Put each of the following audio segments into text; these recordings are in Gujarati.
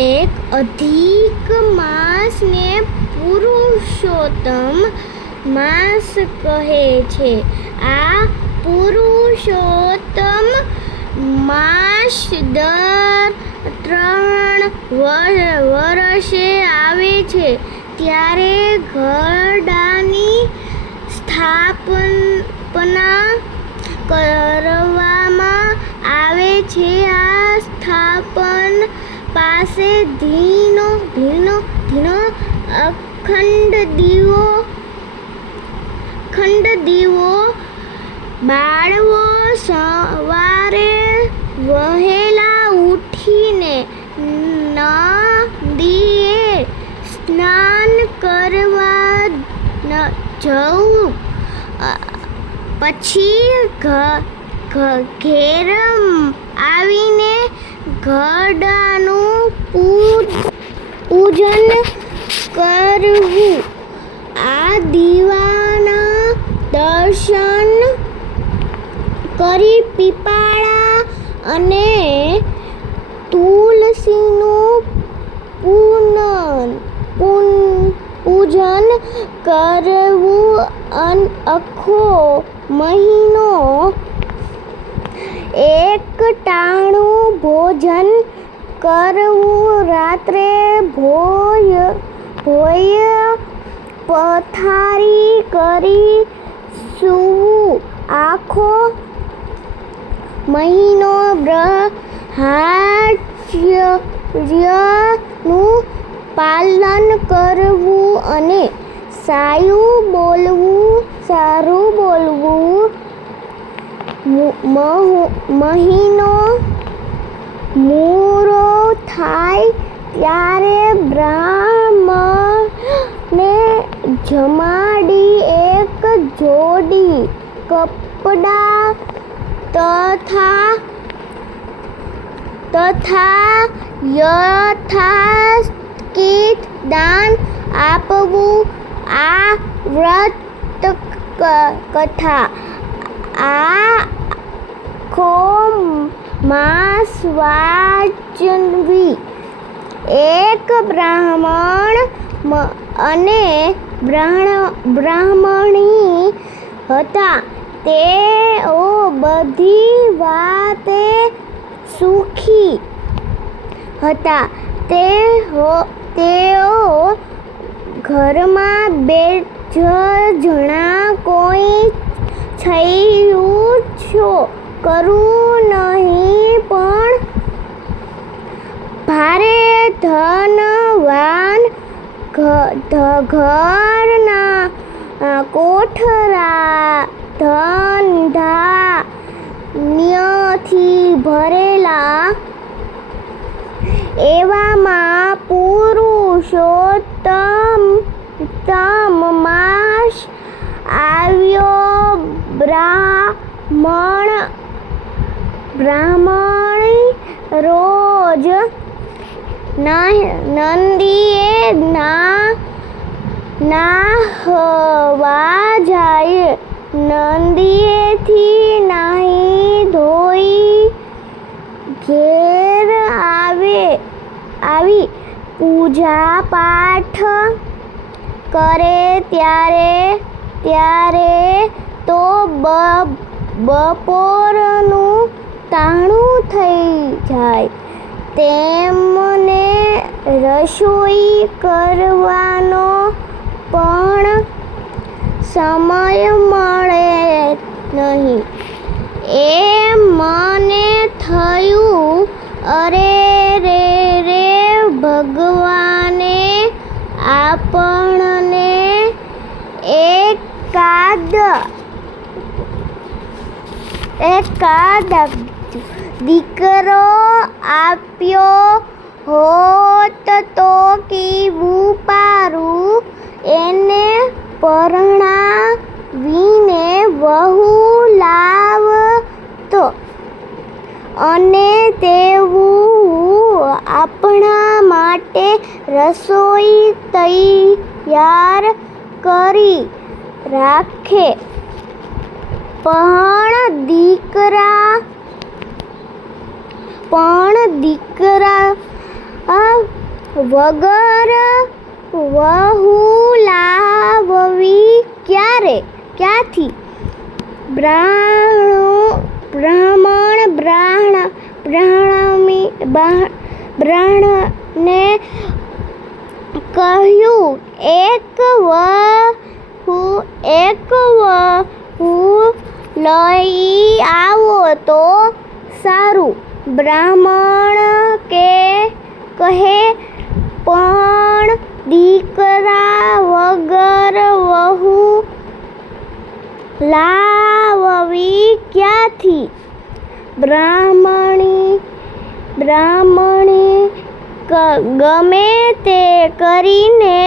એક અધિક માસને પુરુષોત્તમ માસ કહે છે. આ પુરુષોત્તમ માસ દર 3 વર્ષે આવે છે. ત્યારે ઘરડાની સ્થાપના કરવામાં આવે છે. આ સ્થાપન પાસે ધીનો અખંડ દીવો બાળવો. સવારે વહેલા ઉઠીને નદીએ સ્નાન કરવા જવું. પછી ઘેર આવીને ઘરડાનું પૂજન કરવું. આ દીવાના દર્શન કરી પીપળા અને તુલસીનું પૂજન કરવું. આખો મહિનો એકટાણું ભોજન કરવું. રાત્રે ભોય પથારી કરી સૂવું. આખો મહિનો બ્રહ્મચર્યનું પાલન કરવું અને સારું બોલવું. મહિનો પૂરો થાય ત્યારે બ્રાહ્મણને જમાડી એક જોડી કપડાં તથા યથાશક્તિ દાન આપવું. આ વ્રત કથા આખો માસ વાંચવી. એક બ્રાહ્મણ અને બ્રાહ્મણી હતા. તેઓ બધી વાતે સુખી હતા. તેઓ ઘરમાં 2 જણા કોઈ છૈયું કરવું નહીં, પણ ભારે ધનવાન ઘરના કોઠારા ધનધાન્યથી ભરેલા. એવામાં પુરુષોત્તમ માસ આવ્યો. બ્રાહ્મણે રોજ નદીએ નાહવા જાય. નદીએથી નાહી ધોઈ ઘેર આવી પૂજા પાઠ કરે. ત્યારે તો બપોરનું ટાણું થઈ જાય. તેમને રસોઈ કરવાનો પણ સમય મળે નહીં. મને થયું, અરે રે ભગવાને આપણને એકાદ દીકરો આપ્યો હોત તો કેવું પારું. એને પરણાવીને વહુ લાવતો અને તેવું આપણા માટે રસોઈ તૈયાર કરી રાખે. પણ દીકરા વગર વહુ લાવવી ક્યાંથી? બ્રાહ્મણે કહ્યું, એક વહુ લઈ આવો તો સારું. બ્રાહ્મણ કહે, પણ દીકરા વગર વહુ લાવવી ક્યાંથી? બ્રાહ્મણે ગમે તે કરીને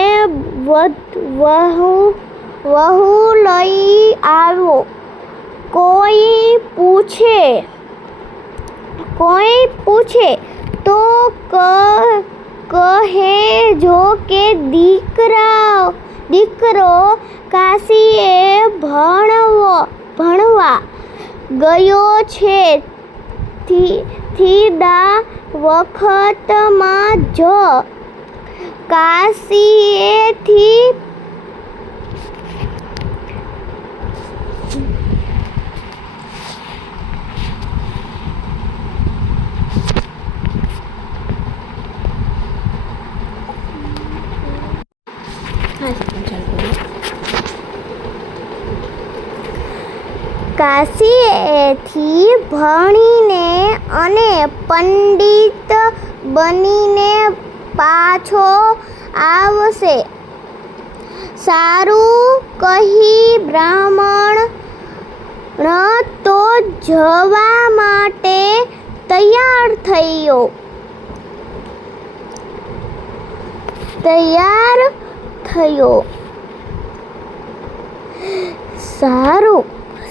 વહુ લઈ આવ્યો. કોઈ પૂછે તો કહેજો કે દીકરો કાશીએ ભણવા ગયો છે. થોડા વખતમાં જ કાશીએથી ભણીને અને પંડિત બનીને પાછો આવશે. સારું કહી બ્રાહ્મણ તો જવા માટે તૈયાર થયો.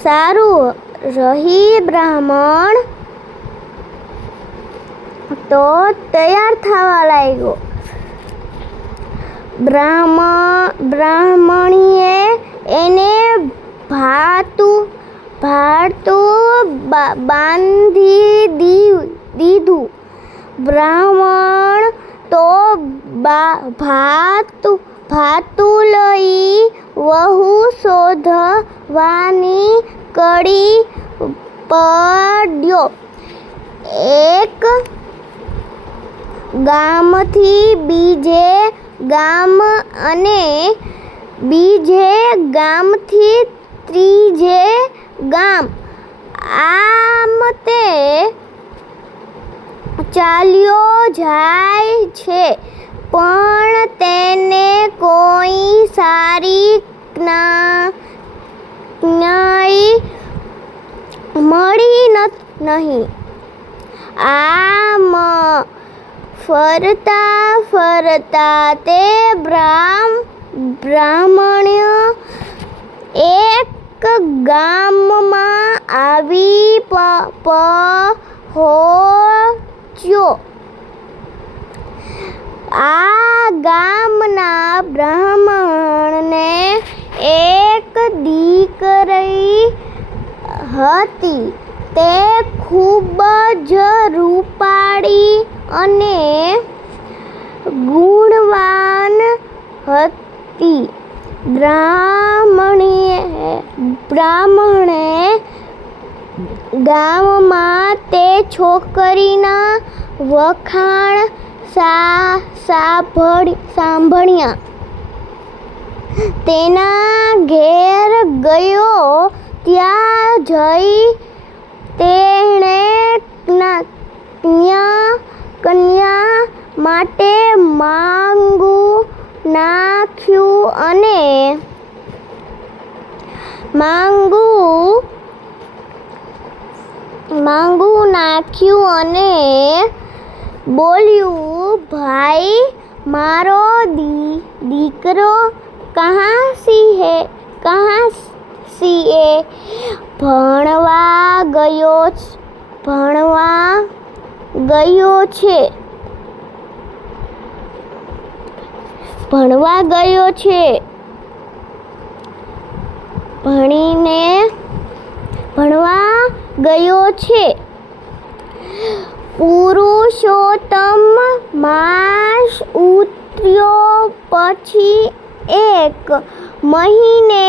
સારું રહી બ્રાહ્મણ તો તૈયાર થવા લાગ્યો. બ્રાહ્મણીએ એને ભાતું બાંધી દીધું. બ્રાહ્મણ તો ભાતું લઈ વહુ શોધવાની કડી પડ્યો. એક ગામથી બીજે ગામ અને બીજે ગામથી ત્રીજે ગામ આમ તે ચાલ્યો જાય છે, પણ તેને કોઈ સારી ન્યાય મળી નહીં. આમ ફરતા તે બ્રાહ્મણ એક ગામમાં આવી પહોંચ્યો. આ ગામના બ્રાહ્મણને એક દીકરી હતી. તે ખૂબ જ રૂપાળી અને ગુણવાન હતી. બ્રાહ્મણે ગામમાં તે છોકરીના વખાણ સાંભળ્યા. તેના ઘેર ગયો. ત્યાં જઈ તેણે કન્યા માટે માંગું નાખ્યું અને બોલ્યું, ભાઈ, મારો દીકરો કહા સીએ ભણવા ગયો છે. ભણવા ગયો છે. પુરુષોત્તમ માસ આવ્યો. પછી એક મહિને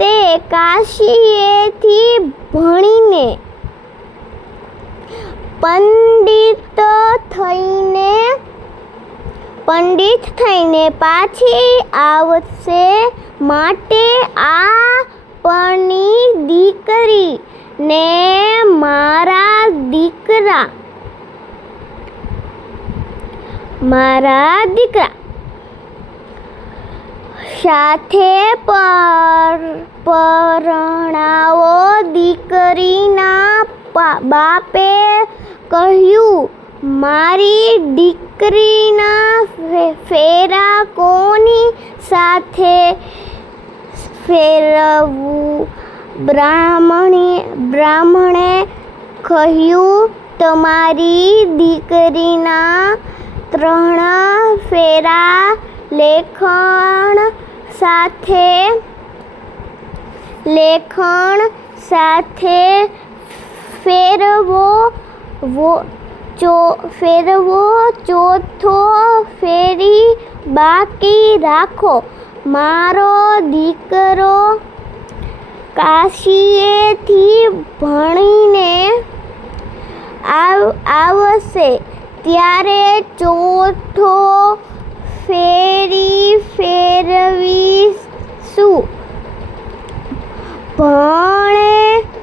તે કાશીએથી ભણીને પંડિત થઈને પાછી આવશે. માટે આપણી દીકરી ને મારા દીકરા સાથે પરણાવો. દીકરીના બાપે કહ્યું, મારી દીકરીના ફેરા કોની સાથે ફેરવવું? બ્રાહ્મણે કહ્યું, તમારી દીકરીના 3 ફેરા લેખણ સાથે ફેરવો. ચોથો ફેરી બાકી રાખો. મારો દીકરો કાશીએથી ભણીને આવશે ત્યારે ચોથો ફેરી ફેરવીશું.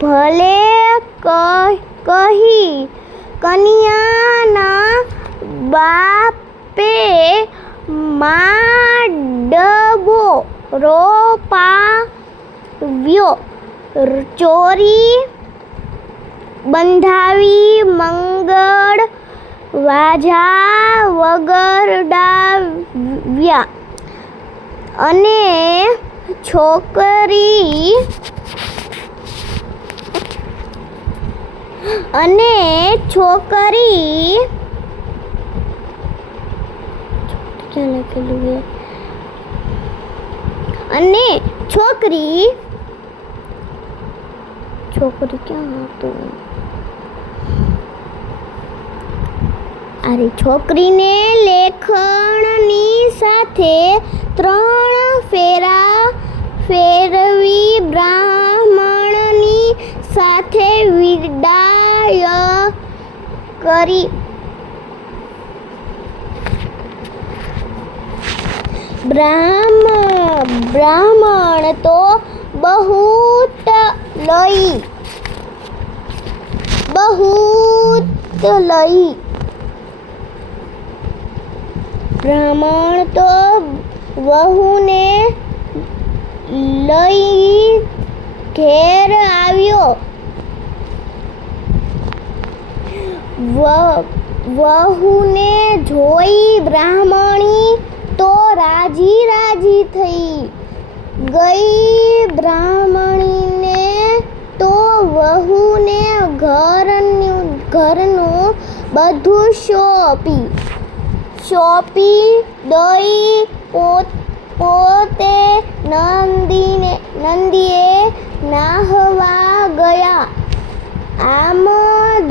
ભલે કહી કન્યાના બાપે માંડવો રોપાવ્યો. ચોરી બંધાવી. મંગળ વાજા વગાડ્યા અને છોકરી છોકરીને લેખણની સાથે 3 ફેરા ફેરવી બ્રાહ્મણની સાથે વિદાય કરી. બ્રાહ્મણ તો બહુત લઈ. બ્રાહ્મણ તો વહુને લઈ ઘેર આવ્યો. વહુને જોઈ બ્રાહ્મણી તો રાજી થઈ ગઈ. બ્રાહ્મણીને તો વહુને ઘરનું બધું સોંપી દઈ. પોતે નદીએ નાહવા ગયા. આમ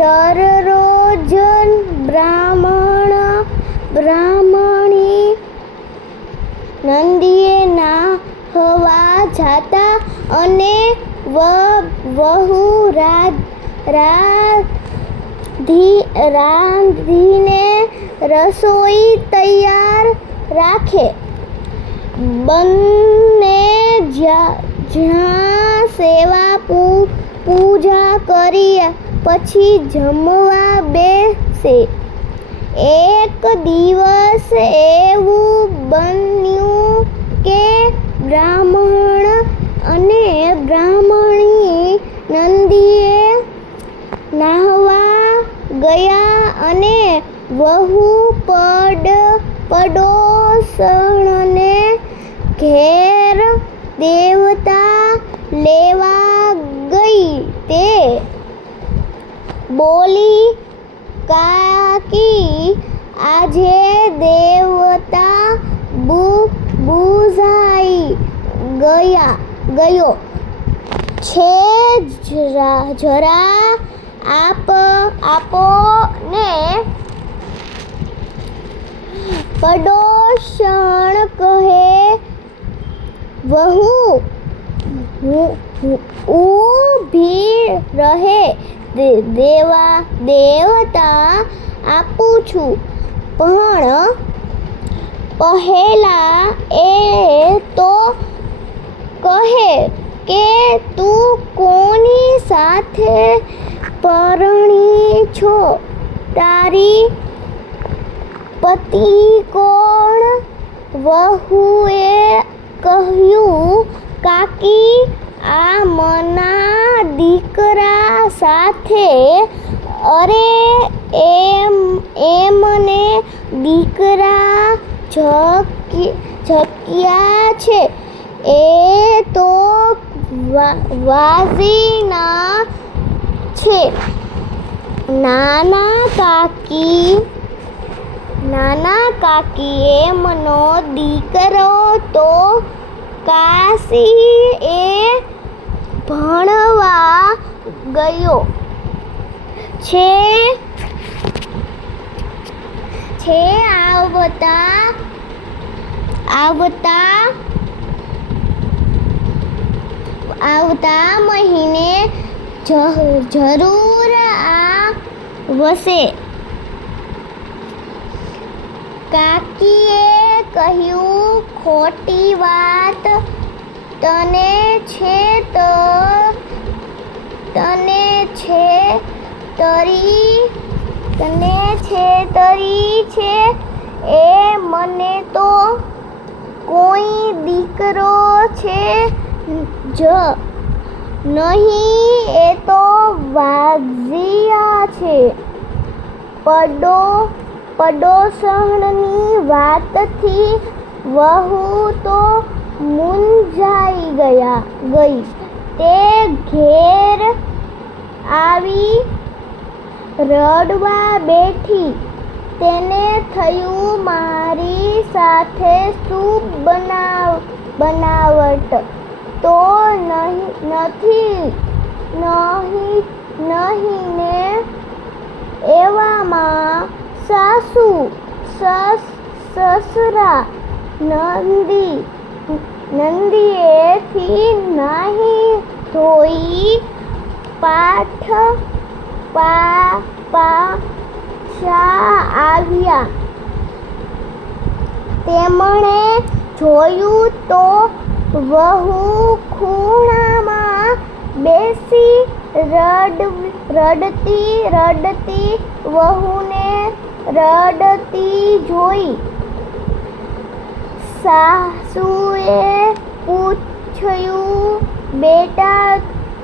દરરોજ બ્રાહ્મણી નદીએ નાહવા જતા અને વહુ રાંધીને રસોઈ તૈયાર રાખે. બંને જ્યાં સેવા પૂજા કરી પછી જમવા બેસે. એક દિવસ એવું બન્યું કે બ્રાહ્મણ અને બ્રાહ્મણી નદીએ નાહવા ગયા અને વહુ પડોશણને ઘેર દેવતા લેવા ગઈ. તે બોલી, કાકી, આજે દેવતા બુઝાઈ ગયો છે. જરા આપો ને. પડોશ શણ કહે વહુ ઊભી રહે, દેવતા આપું છું. પણ પહેલા એ તો કહે કે તું કોની સાથે પરણી છો? તારી પતિ કોણ? વહુએ કહ્યું, કાકી, આ મના દીકરા સાથે. અરે એમને દીકરા જક્યા છે, એ તો વાજીના છે. નાના કાકી, એમનો દીકરો તો કાશી એ ભણવા ગયો છે. આવતા મહિને જરૂર આવશે. કાકીએ કહ્યું, ખોટી વાત. તને છેતરી છે. એ મને તો કોઈ દીકરો છે જ નહીં, એ તો વાજિયા છે. પડોશણની વાતથી વહુ તો મૂંઝાઈ ગઈ. તે ઘેર આવી રડવા બેઠી. તેને થયું, મારી સાથે શું બનાવટ તો નહીં ને? એવામાં સાસુ સસરા નંદીએથી નાહી ધોઈ પાછા આવ્યા. તેમણે જોયું તો વહુ ખૂણામાં બેસી રડતી વહુને રડતી જોઈ. સાસુએ પૂછ્યું, બેટા,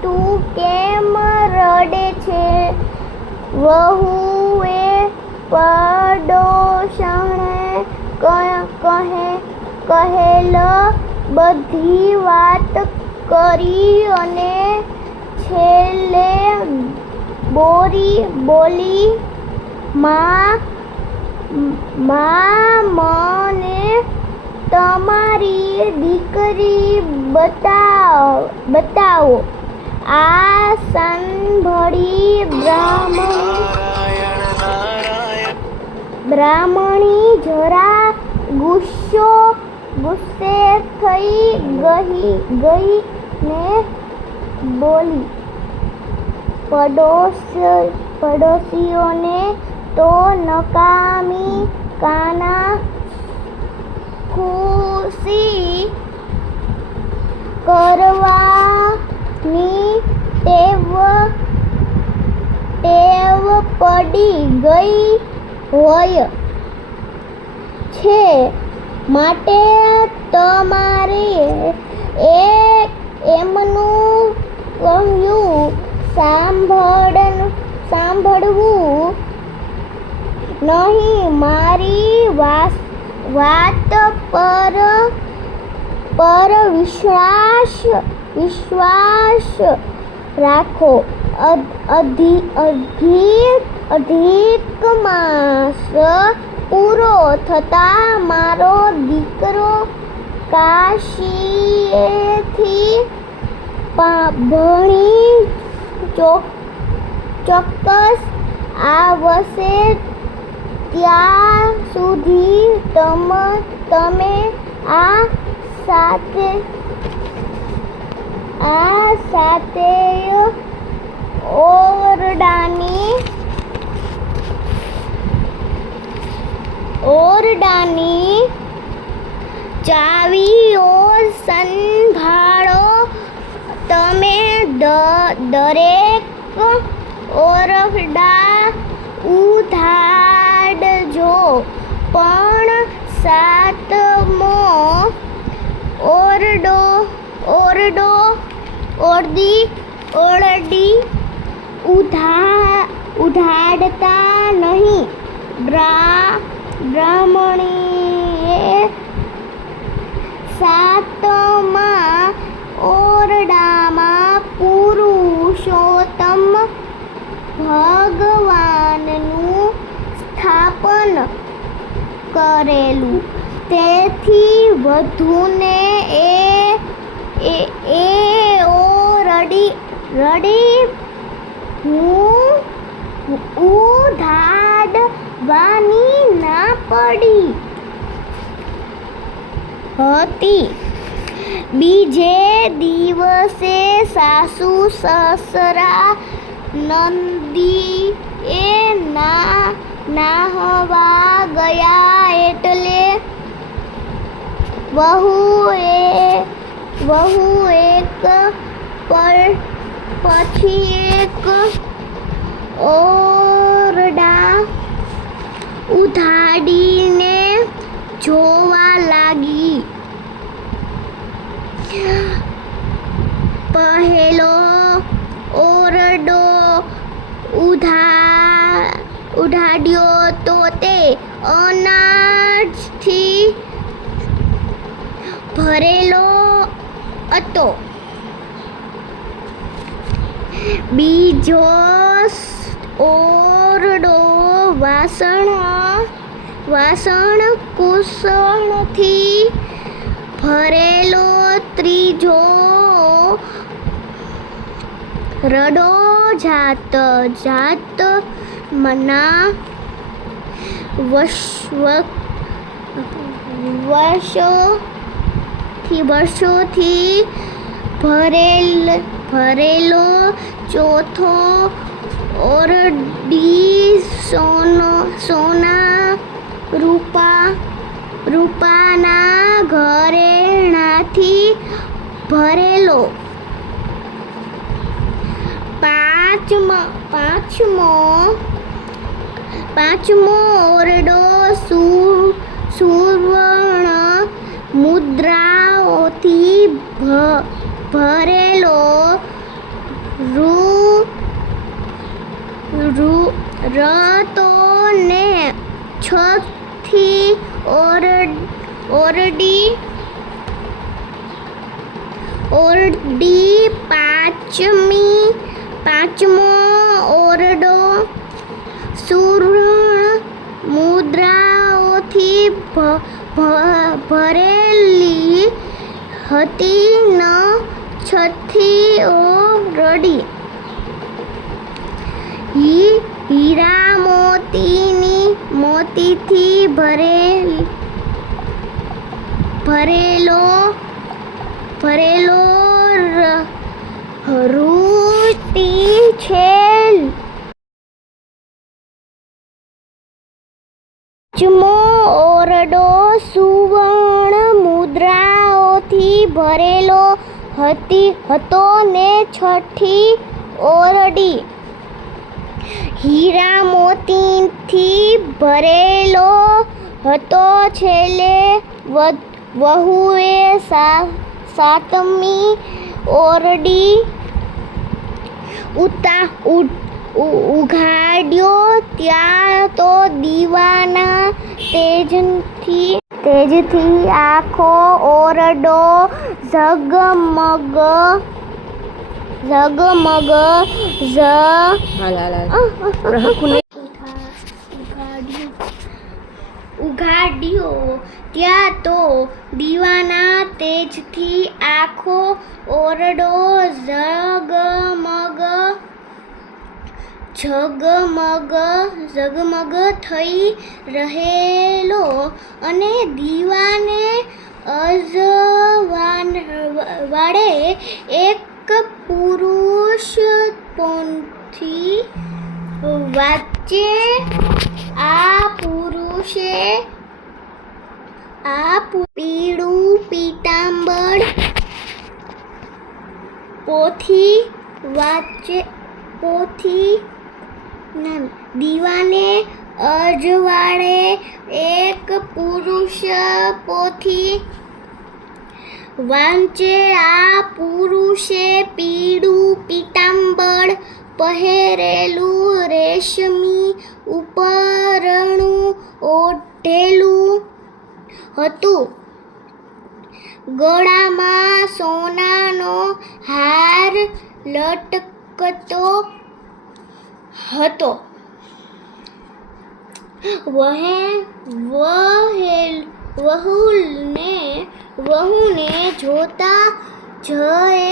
તું કેમ રડે છે? વહુએ પડોશણે કહેલ બધી વાત કરી અને છેલ્લે બોલી, માં, મને તમારી દીકરી બતાવો. આ સાંભળી બ્રાહ્મણી જરા ગુસ્સે થઈ ગઈ ને બોલી, પડોશીઓને તો નકામી કાના ખુશી કરવાની ટેવ પડી ગઈ હોય છે. માટે તમારે એમનું કહ્યું સાંભળવું નહીં. મારી વાત પર વિશ્વાસ રાખો. અધિક માસ પૂરો થતાં મારો દીકરો કાશીએથી ભણી ચોક્કસ આવશે. ત્યાં સુધી તમે આ સાથે ઓરડાની ચાવીઓ સંભાળો. તમે દરેક ઓરડા ઉઘાડજો, પણ સાતમો ઓરડી ઉઘાડતા નહીં. બ્રાહ્મણીએ સાતમા ઓરડામાં પુરુષોત્તમ ભગવાનનું સ્થાપન કરેલું. તેથી વધુને એ ઓરડી ઉઘાડવાની ના પડી હતી. બીજે દિવસે સાસુ સસરા નદીએ નાહવા ગયા એટલે વહુ એક પછી એક ઓરડા ઉઘાડીને જોવા લાગી. પહેલો ઓરડો ઉઘાડ્યો તો તે અનાજથી ભરેલો હતો. બીજો ઓરડો વાસણ કુસણથી ભરેલો. ત્રીજો રડો જાત મના વર્ષોથી ભરેલો. ચોથો ઓરડી સોના રૂપાના ઘરેણાથી ભરેલો. પાંચમો ઓરડો સુવર્ણ મુદ્રાઓથી ભરેલો. રતો ને છથી ઓરડી પાંચમો ઓરડો સુવર્ણ મુદ્રાઓથી ભરેલી હતી. છઠ્ઠી ઓરડી હીરા મોતીથી ભરેલો. રૂટી છેલ. પાંચમો ઓરડો સુવર્ણ મુદ્રાઓથી ભરેલો હતો ને છઠ્ઠી ઓરડી હીરા મોતીથી ભરેલો હતો. છેલ્લે વહુએ સાતમી ઓરડી ઉઘાડ્યો. ત્યાં તો દીવાના તેજથી આખો ઓરડો ઝગમગ ઉઘાડ્યો. ત્યાં તો દીવાના તેજથી આખો ઓરડો ઝગમગ ઝગમગ થઈ રહેલો અને દીવાને અજવાળે એક પુરુષ પોથી વાંચે. આ પુરુષે પીળું પીતાંબર પોથી વાંચે. દીવાને અજવાળે એક પુરુષ પોથી વાંચે. આ પુરુષે પીળું પીતાંબર પહેરેલું, રેશમી ઉપરણું ઓઢેલું હતું, ગળામાં સોનાનો હાર લટકતો હતો. વહુને જોતા જ એ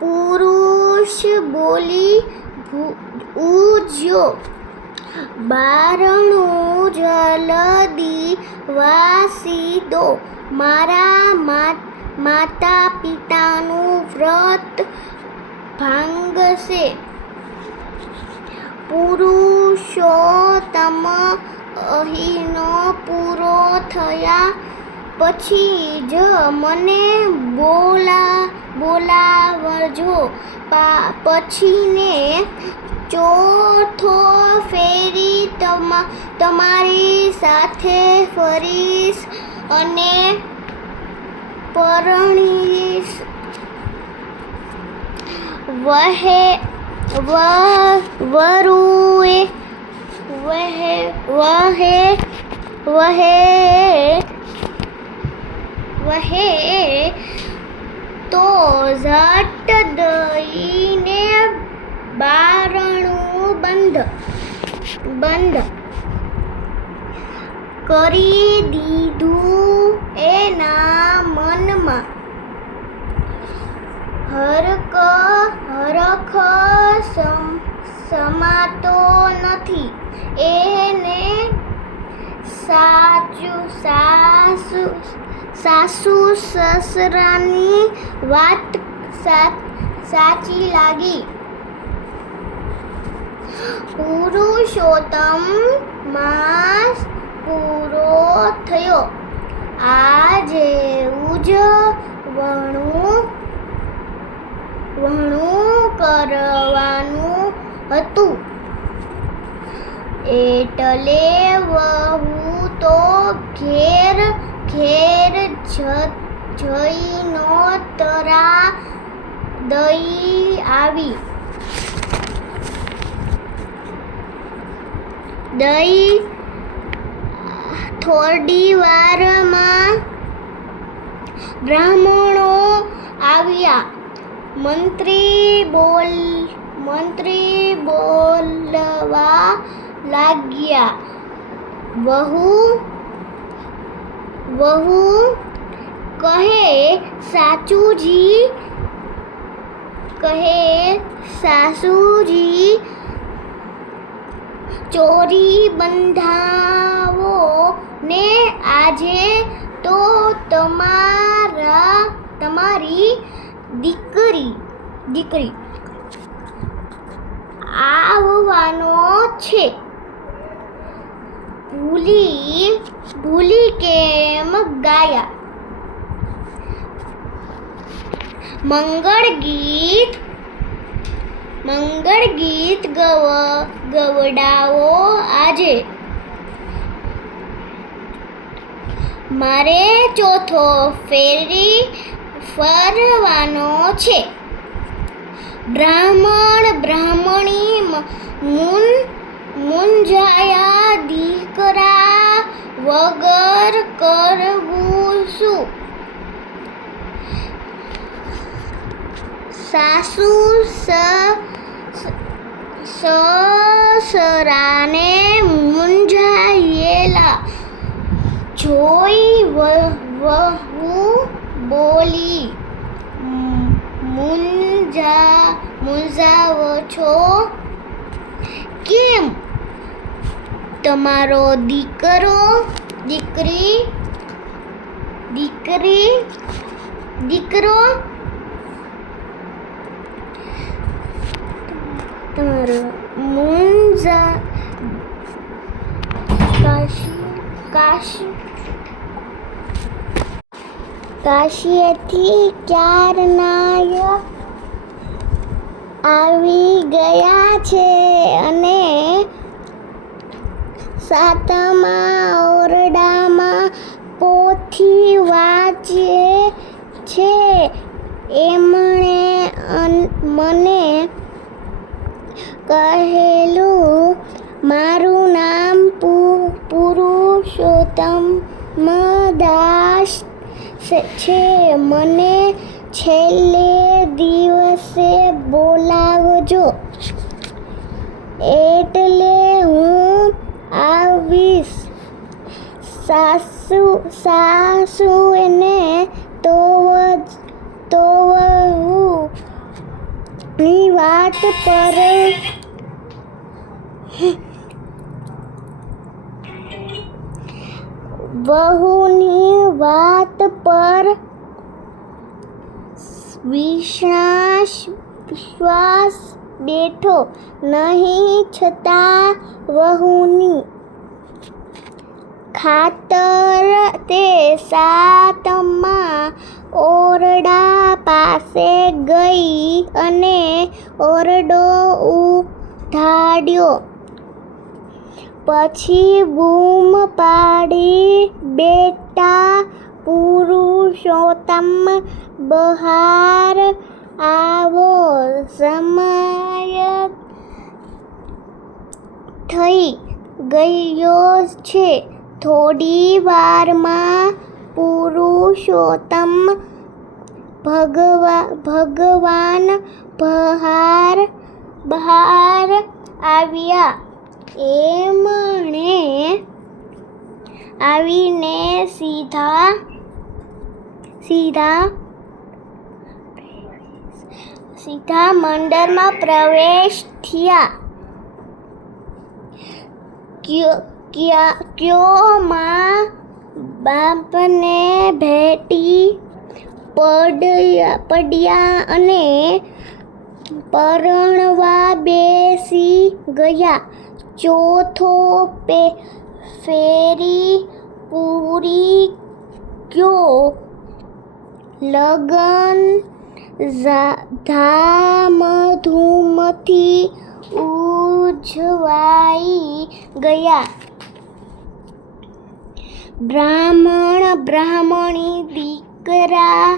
પુરુષ બોલી ઉઠ્યો, બારણું જલ્દી વાસી દો, મારા માતા પિતાનું વ્રત ભાંગશે. પુરુષોત્તમ અહીંનો પૂરો થયા પછી જ મને બોલાવજો. પછીને ચોથો ફેરી તમારી સાથે ફરીશ અને પરણીશ. વહે તો ઝટ દઈને બારણું બંધ કરી દીધું. એના મનમાં હરખ સમાતો નથી. એને સાસુ સસરાની વાત સાચી લાગી. પુરુષોત્તમ માસ પૂરો થયો. આજે વણું કરવાનું હતું, એટલે વહુ તો ઘેર જઈનો તરા દઈ આવી. થોડી વારમાં બ્રાહ્મણો આવ્યા. મંત્રી બોલવા લાગ્યા. વહુ કહે, સાસુજી ચોરી બંધાવો ને આજે તો તમારી દીકરી આવવાનો છે. ભૂલી કેમ ગાયા? મંગળ ગીત ગવડાવો આજે. મારે ચોથો ફેરી ફરવાનો છે. બ્રાહ્મણી મૂંઝાયા. દીકરા વગર કરવું શું? સાસુ સસરાને મૂંઝાયેલા જોઈ વહુ બોલી, મૂંઝાવો છો? કેમ? તમારો દીકરો દીકરો તમારો મુંજા કાશીએથી ક્યારના આવી ગયા છે અને સાતમા ઓરડામાં પોથી વાંચે છે. એમણે મને કહેલું, મારું નામ પુરુષોત્તમ દાસ છે. મને છેલ્લે દિવસે બોલાવજો એટલે હું આવીશ. સાસુને તો વહુની વાત પર વિશ્વાસ બેઠો નહીં, છતાં વહુની ખાતર તે સાતમા ઓરડા પાસે ગઈ અને ઓરડો ઉઘાડ્યો. પછી બૂમ પાડી, બેટા પુરુષોત્તમ, બહાર આવો, સમય થઈ ગયો છે. થોડી વારમાં પુરુષોત્તમ ભગવાન બહાર આવ્યા. એમણે આવીને સીધા મંદિરમાં પ્રવેશ થયા. ક્યો માં બાપને ભેટી પડ્યા અને પરણવા બેસી ગયા. ચોથો ફેરી પૂરી ક્યો. લગન ધામધૂમથી ઉજવાઈ ગયા. બ્રાહ્મણી દીકરા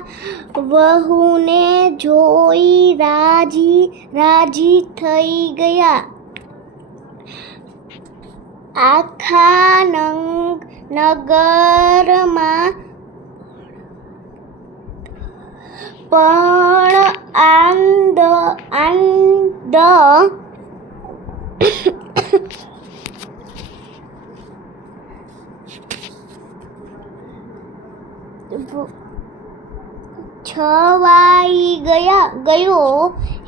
વહુને જોઈ રાજી થઈ ગયા. આખા નગરમાં પણ છવાઈ ગયો.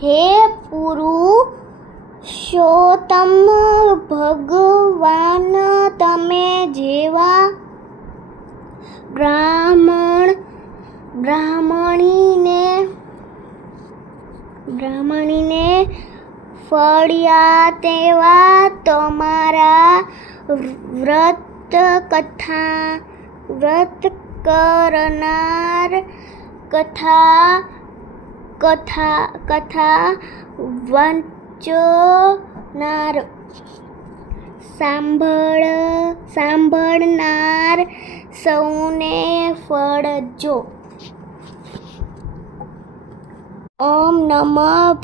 હે પુરુષોત્તમ ભગવાન, તમે જેવા બ્રાહ્મણીને ફળ્યા તેવા તમારા વ્રત કરનાર કથા વંચનાર સાંભળનાર સૌને ફળજો. ઓમ નમઃ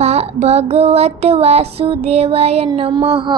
ભગવતે વાસુદેવાય નમઃ.